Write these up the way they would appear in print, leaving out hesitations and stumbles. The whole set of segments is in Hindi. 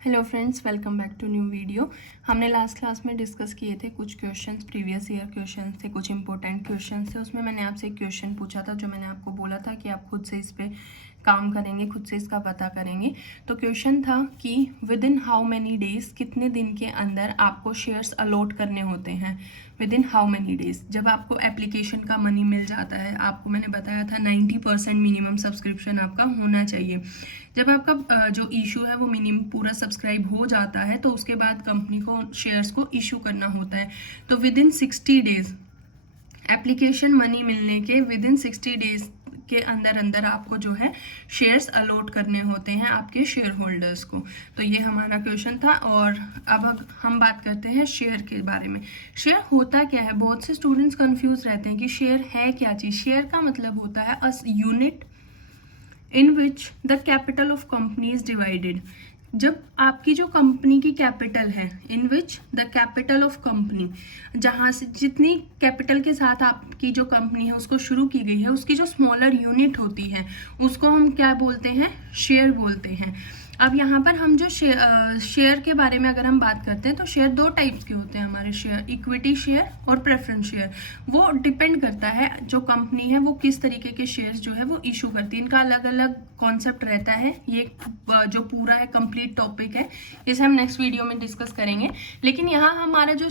Hello friends, welcome back to new video. हमने लास्ट क्लास में डिस्कस किए थे कुछ क्वेश्चंस, प्रीवियस ईयर क्वेश्चंस थे, कुछ इंपॉर्टेंट क्वेश्चंस थे। उसमें मैंने आपसे एक क्वेश्चन पूछा था जो मैंने आपको बोला था कि आप खुद से इस पे काम करेंगे, खुद से इसका पता करेंगे। तो क्वेश्चन था कि with in how many days, कितने दिन के अंदर आपको शेयर्स अलॉट करने होते हैं। With in how many days, जब आपको एप्लीकेशन का मनी मिल जाता है, आपको मैंने बताया था 90% मिनिमम सब्सक्रिप्शन आपका होना चाहिए। जब आपका जो इशू है वो मिनिमम पूरा सब्सक्राइब हो जाता है तो उसके बाद कंपनी को शेयर्स को इशू करना होता है। तो with in 60 days, application money मिलने के विद इन 60 डेज के अंदर अंदर आपको जो है शेयर्स अलॉट करने होते हैं आपके शेयर होल्डर्स को। तो ये हमारा क्वेश्चन था। और अब हम बात करते हैं शेयर के बारे में। शेयर होता क्या है? बहुत से स्टूडेंट्स कंफ्यूज रहते हैं कि शेयर है क्या चीज़। शेयर का मतलब होता है a unit in which the capital of company is divided. जब आपकी जो कंपनी की कैपिटल है, in which the capital of company, जहाँ से जितनी कैपिटल के साथ आपकी जो कंपनी है उसको शुरू की गई है, उसकी जो स्मॉलर यूनिट होती है उसको हम क्या बोलते हैं? शेयर बोलते हैं। अब यहाँ पर हम जो शेयर के बारे में अगर हम बात करते हैं तो शेयर दो टाइप्स के होते हैं हमारे शेयर, इक्विटी शेयर और प्रेफरेंस शेयर। वो डिपेंड करता है जो कंपनी है वो किस तरीके के शेयर्स जो है वो इशू करती है। इनका अलग अलग कॉन्सेप्ट रहता है। ये जो पूरा है कंप्लीट टॉपिक है, इसे हम नेक्स्ट वीडियो में डिस्कस करेंगे। लेकिन यहाँ हमारा जो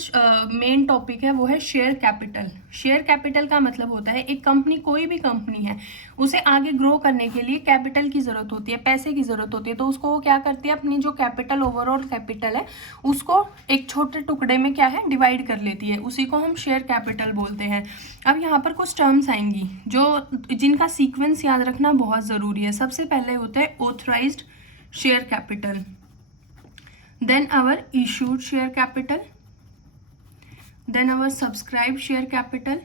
मेन टॉपिक है वो है शेयर कैपिटल। शेयर कैपिटल का मतलब होता है एक कंपनी, कोई भी कंपनी है, उसे आगे ग्रो करने के लिए कैपिटल की जरूरत होती है, पैसे की जरूरत होती है। तो उसको वो क्या करती है, अपनी जो कैपिटल, ओवरऑल कैपिटल है, उसको एक छोटे टुकड़े में क्या है, डिवाइड कर लेती है। उसी को हम शेयर कैपिटल बोलते हैं। अब यहाँ पर कुछ टर्म्स आएंगी जो जिनका सीक्वेंस याद रखना बहुत ज़रूरी है। सबसे पहले होता है authorised share capital, then our issued share capital, then our subscribed share capital,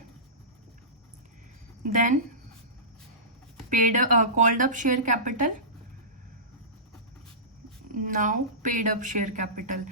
then paid called up share capital, now paid up share capital.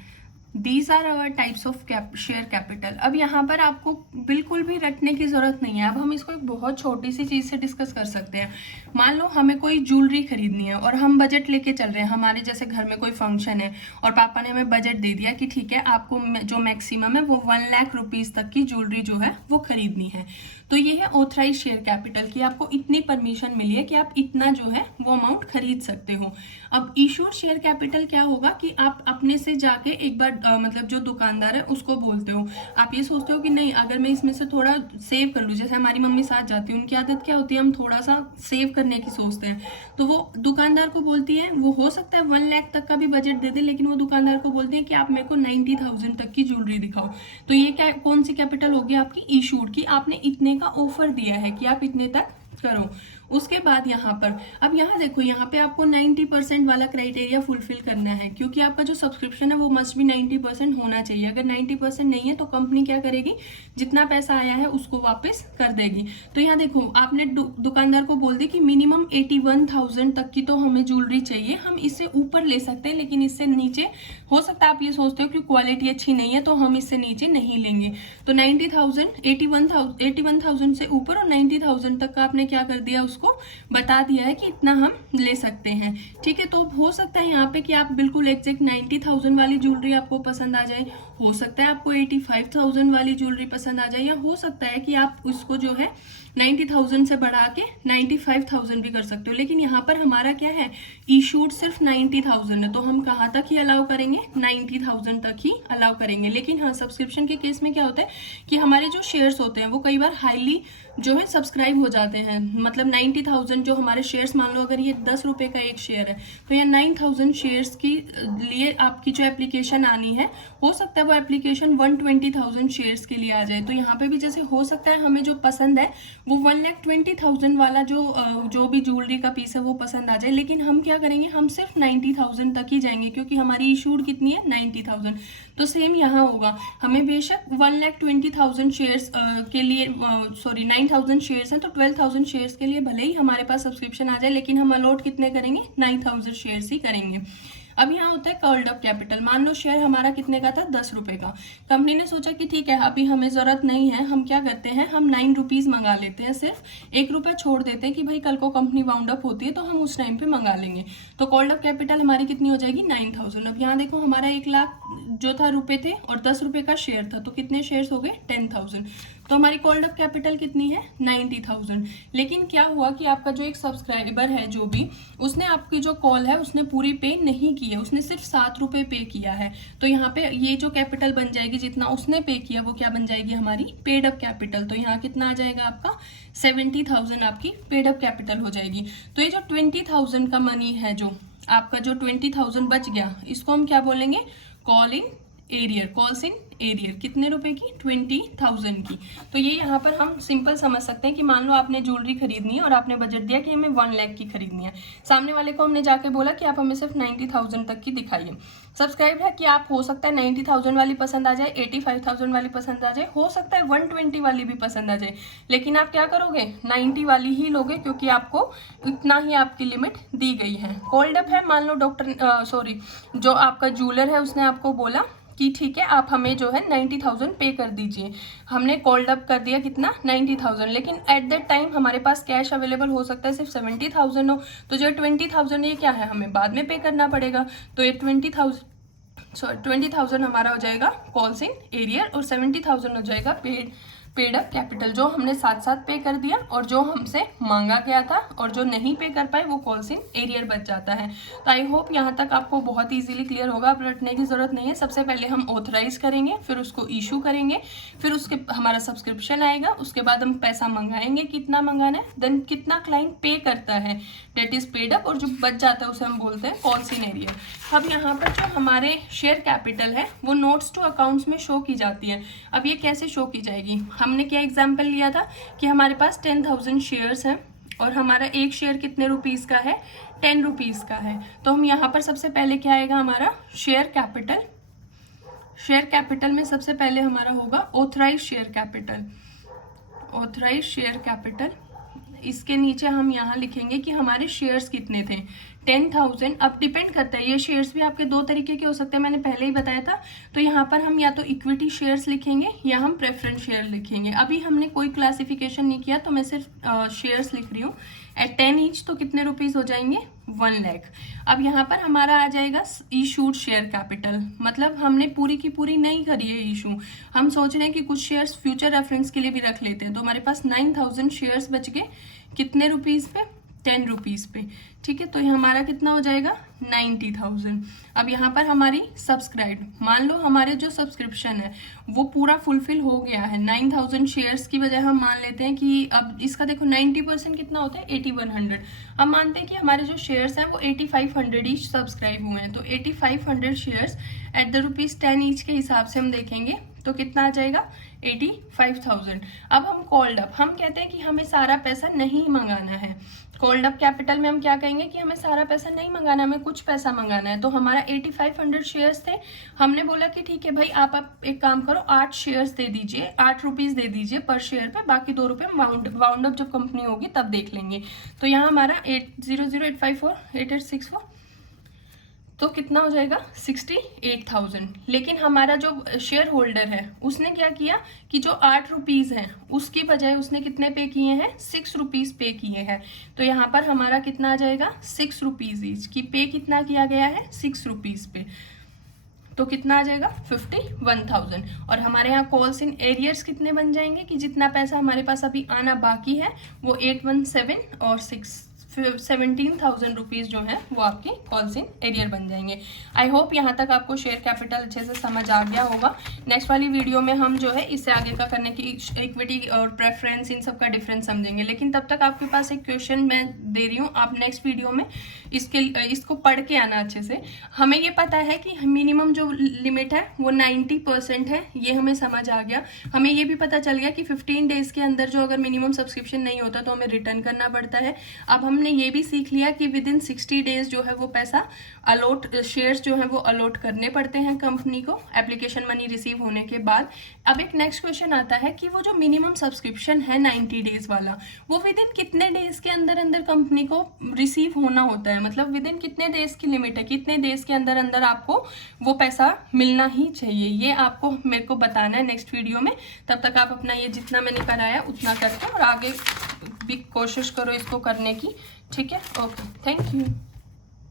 These are our types of share capital. अब यहाँ पर आपको बिल्कुल भी रटने की जरूरत नहीं है। अब हम इसको एक बहुत छोटी सी चीज़ से डिस्कस कर सकते हैं। मान लो हमें कोई ज्वेलरी खरीदनी है और हम बजट लेके चल रहे हैं। हमारे जैसे घर में कोई फंक्शन है और पापा ने हमें बजट दे दिया कि ठीक है, आपको जो मैक्सिमम है वो 1 लाख रुपीज़ तक की ज्वेलरी जो है वो खरीदनी है। तो ये है ऑथराइज शेयर कैपिटल की आपको इतनी परमिशन मिली है कि आप इतना जो है वो अमाउंट खरीद सकते हो। अब इशूड शेयर कैपिटल क्या होगा कि आप अपने से जाके एक बार मतलब जो दुकानदार है उसको बोलते हो। आप ये सोचते हो कि नहीं, अगर मैं इसमें से थोड़ा सेव कर लूँ, जैसे हमारी मम्मी साथ जाती है, उनकी आदत क्या होती है, हम थोड़ा सा सेव करने की सोचते हैं। तो वो दुकानदार को बोलती है, वो हो सकता है 1 लाख तक का भी बजट दे दे, लेकिन वो दुकानदार को बोलती है कि आप मेरे को 90,000 तक की ज्वेलरी दिखाओ। तो ये क्या, कौन सी कैपिटल होगी आपकी? इशूड की। आपने इतने का ऑफर दिया है कि आप इतने तक करो। उसके बाद यहाँ पर, अब यहाँ देखो, यहाँ पे आपको 90% वाला क्राइटेरिया फुलफिल करना है, क्योंकि आपका जो सब्सक्रिप्शन है वो मस्ट भी 90% होना चाहिए। अगर 90% नहीं है तो कंपनी क्या करेगी, जितना पैसा आया है उसको वापस कर देगी। तो यहाँ देखो, आपने दुकानदार को बोल दी कि मिनिमम 81,000 तक की तो हमें ज्वेलरी चाहिए, हम इससे ऊपर ले सकते हैं लेकिन इससे नीचे, हो सकता है आप ये सोचते हो कि क्वालिटी अच्छी नहीं है तो हम इससे नीचे नहीं लेंगे। तो 90,000, 81,000 से ऊपर और 90,000 तक का आपने क्या कर दिया, उसको बता दिया है कि इतना हम ले सकते हैं। ठीक है, तो हो सकता है यहाँ पे कि आप बिल्कुल एग्जैक्ट 90,000 वाली ज्वेलरी आपको पसंद आ जाए, हो सकता है आपको 85,000 वाली ज्वेलरी पसंद आ जाए, या हो सकता है कि आप उसको जो है 90,000 से बढ़ा के 95,000 भी कर सकते हो। लेकिन यहाँ पर हमारा क्या है, इशूड सिर्फ 90,000 है, तो हम कहाँ तक ही अलाउ करेंगे, 90,000 तक ही अलाउ करेंगे। लेकिन हाँ, सब्सक्रिप्शन के केस में क्या होता है कि हमारे जो शेयर्स होते हैं वो कई बार हाईली जो है सब्सक्राइब हो जाते हैं। मतलब 90,000 जो हमारे शेयर्स, मान लो अगर ये 10 रुपये का एक शेयर है तो यहाँ 9,000 शेयर्स की लिए आपकी जो एप्लीकेशन आनी है, हो सकता है वो एप्लीकेशन 120,000 शेयर्स के लिए आ जाए। तो यहाँ पे भी जैसे हो सकता है हमें जो पसंद है वो 1,20,000 वाला जो भी ज्वेलरी का पीस है वो पसंद आ जाए, लेकिन हम क्या करेंगे, हम सिर्फ 90,000 तक ही जाएंगे क्योंकि हमारी इशूड कितनी है, 90,000। तो सेम यहाँ होगा, हमें बेशक 1,20,000 शेयर्स के लिए, सॉरी 9,000 शेयर्स हैं तो 12,000 शेयर्स के लिए भले ही हमारे पास सब्सक्रिप्शन आ जाए, लेकिन हम अलॉट कितने करेंगे, 9,000 शेयर्स ही करेंगे। अब यहाँ होता है कॉल्ड अप कैपिटल। मान लो शेयर हमारा कितने का था, 10 रुपए का। कंपनी ने सोचा कि ठीक है अभी हमें ज़रूरत नहीं है, हम क्या करते हैं, हम 9 रुपीज़ मंगा लेते हैं, सिर्फ 1 रुपया छोड़ देते हैं कि भाई कल को कंपनी वाउंड अप होती है तो हम उस टाइम पे मंगा लेंगे। तो कॉल्ड अप कैपिटल हमारी कितनी हो जाएगी, 9000। अब यहाँ देखो हमारा 1 लाख जो था रुपए थे और 10 रुपए का शेयर था, तो कितने शेयर्स हो गए, 10,000। तो हमारी कॉल्ड अप कैपिटल कितनी है, 90,000। लेकिन क्या हुआ कि आपका जो एक सब्सक्राइबर है जो भी, उसने आपकी जो कॉल है उसने पूरी पे नहीं की है, उसने सिर्फ 7 रुपये पे किया है। तो यहाँ पे ये जो कैपिटल बन जाएगी, जितना उसने पे किया वो क्या बन जाएगी, हमारी पेड अप कैपिटल। तो यहाँ कितना आ जाएगा आपका, 70,000 आपकी पेड अप कैपिटल हो जाएगी। तो ये जो 20,000 का मनी है, जो आपका जो 20,000 बच गया, इसको हम क्या बोलेंगे, call in arrear, calls in arrear. कितने रुपए की, 20,000 की। तो ये यहाँ पर हम सिंपल समझ सकते हैं कि मान लो आपने ज्वेलरी खरीदनी है और आपने बजट दिया कि हमें 1 लाख की खरीदनी है। सामने वाले को हमने जाके बोला कि आप हमें सिर्फ 90,000 तक की दिखाइए। सब्सक्राइब है कि आप हो सकता है 90,000 वाली पसंद आ जाए, 85,000 वाली पसंद आ जाए, हो सकता है 120 वाली भी पसंद आ जाए, लेकिन आप क्या करोगे, 90 वाली ही लोगे, क्योंकि आपको इतना ही आपकी लिमिट दी गई है। कॉल्ड अप है, मान लो जो आपका ज्वेलर है उसने आपको बोला कि ठीक है आप हमें जो है 90,000 पे कर दीजिए। हमने कॉल्ड अप कर दिया कितना, 90,000, लेकिन एट दैट टाइम हमारे पास कैश अवेलेबल हो सकता है सिर्फ 70,000 हो। तो जो 20,000 ये क्या है, हमें बाद में पे करना पड़ेगा। तो ये 20,000 हमारा हो जाएगा कॉल्स इन एरियर और 70,000 हो जाएगा पेड अप कैपिटल, जो हमने साथ साथ पे कर दिया और जो हमसे मांगा गया था और जो नहीं पे कर पाए वो कॉल्स इन एरियर बच जाता है। तो आई होप यहाँ तक आपको बहुत इजीली क्लियर होगा, अब रटने की जरूरत नहीं है। सबसे पहले हम ऑथराइज करेंगे, फिर उसको इशू करेंगे, फिर उसके हमारा सब्सक्रिप्शन आएगा, उसके बाद हम पैसा मंगाएंगे, कितना मंगाना है, देन कितना क्लाइंट पे करता है, डेट इज पेड अप, और जो बच जाता है उसे हम बोलते हैं कॉल्स इन एरियर। अब यहाँ पर जो हमारे शेयर कैपिटल है वो नोट्स टू अकाउंट्स में शो की जाती है। अब ये कैसे शो की जाएगी, हमने क्या एग्जाम्पल लिया था कि हमारे पास 10,000 शेयर्स हैं और हमारा एक शेयर कितने रुपीज़ का है, 10 रुपीज़ का है। तो हम यहाँ पर सबसे पहले क्या आएगा हमारा शेयर कैपिटल। शेयर कैपिटल में सबसे पहले हमारा होगा authorise share capital, authorise share capital. इसके नीचे हम यहाँ लिखेंगे कि हमारे शेयर्स कितने थे, 10,000। अब डिपेंड करता है, ये शेयर्स भी आपके 2 तरीके के हो सकते हैं, मैंने पहले ही बताया था। तो यहाँ पर हम या तो इक्विटी शेयर्स लिखेंगे या हम प्रेफरेंस शेयर लिखेंगे। अभी हमने कोई क्लासिफिकेशन नहीं किया, तो मैं सिर्फ शेयर्स लिख रही हूँ। एट 10 ईच तो कितने रुपीज़ हो जाएंगे, 1 लाख। अब यहाँ पर हमारा आ जाएगा इशूड शेयर कैपिटल, मतलब हमने पूरी की पूरी नहीं करी है इशू, हम सोच रहे हैं कि कुछ शेयर्स फ्यूचर रेफरेंस के लिए भी रख लेते हैं। तो हमारे पास 9,000 शेयर्स बच गए, कितने रुपीज़ पे, 10 रुपीज़ पे, ठीक है। तो ये हमारा कितना हो जाएगा, 90,000। अब यहाँ पर हमारी सब्सक्राइब, मान लो हमारे जो सब्सक्रिप्शन है वो पूरा फुलफिल हो गया है, 9,000 शेयर्स की बजाय हम मान लेते हैं कि अब इसका देखो 90% कितना होता है, 8,100। हम मानते हैं कि हमारे जो शेयर्स हैं वो 8,500 ईच सब्सक्राइब हुए हैं। तो 8,500 शेयर्स एट द ₹10 ईच के हिसाब से हम देखेंगे तो कितना आ जाएगा, 85,000। अब हम कॉल्ड अप, हम कहते हैं कि हमें सारा पैसा नहीं मंगाना है। कॉल्ड अप कैपिटल में हम क्या कहेंगे कि हमें सारा पैसा नहीं मंगाना, हमें कुछ पैसा मंगाना है। तो हमारा 8,500 शेयर्स थे, हमने बोला कि ठीक है भाई आप एक काम करो, 8 शेयर्स दे दीजिए, 8 रुपीज़ दे दीजिए पर शेयर पे, बाकी 2 रुपये वाउंड अप जब कंपनी होगी तब देख लेंगे। तो यहाँ हमारा 800,854,8864, तो कितना हो जाएगा, 68,000। लेकिन हमारा जो शेयर होल्डर है उसने क्या किया कि जो 8 रुपीज़ हैं उसकी बजाय उसने कितने पे किए हैं, 6 रुपीज़ पे किए हैं। तो यहाँ पर हमारा कितना आ जाएगा, 6 रुपीज़ ईच की पे कितना किया गया है, 6 रुपीज़ पे। तो कितना आ जाएगा, 51,000। और हमारे यहाँ कॉल्स इन एरियर्स कितने बन जाएंगे कि जितना पैसा हमारे पास अभी आना बाकी है वो 817 और 17,000 रुपीज़ जो है वो आपके कॉल्स इन एरियर बन जाएंगे। आई होप यहाँ तक आपको शेयर कैपिटल अच्छे से समझ आ गया होगा। नेक्स्ट वाली वीडियो में हम जो है इससे आगे का करने की इक्विटी और प्रेफरेंस इन सब का डिफरेंस समझेंगे। लेकिन तब तक आपके पास एक क्वेश्चन मैं दे रही हूँ, आप नेक्स्ट वीडियो में इसको पढ़ के आना अच्छे से। हमें ये पता है कि मिनिमम जो लिमिट है वो 90% है, ये हमें समझ आ गया। हमें ये भी पता चल गया कि 15 डेज के अंदर जो अगर मिनिमम सब्सक्रिप्शन नहीं होता तो हमें रिटर्न करना पड़ता है। अब हम हमने ये भी सीख लिया कि विद इन 60 डेज जो है वो पैसा शेयर्स जो है वो अलॉट करने पड़ते हैं कंपनी को एप्लीकेशन मनी रिसीव होने के बाद। अब एक नेक्स्ट क्वेश्चन आता है कि वो जो मिनिमम सब्सक्रिप्शन है 90 डेज वाला, वो विद इन कितने डेज के अंदर अंदर कंपनी को रिसीव होना होता है, मतलब विद इन कितने डेज की लिमिट है, कितने डेज के अंदर अंदर आपको वो पैसा मिलना ही चाहिए, ये आपको मेरे को बताना है नेक्स्ट वीडियो में। तब तक आप अपना ये जितना मैंने कराया उतना करके और आगे भी कोशिश करो इसको करने की, ठीक है। Okay, thank you.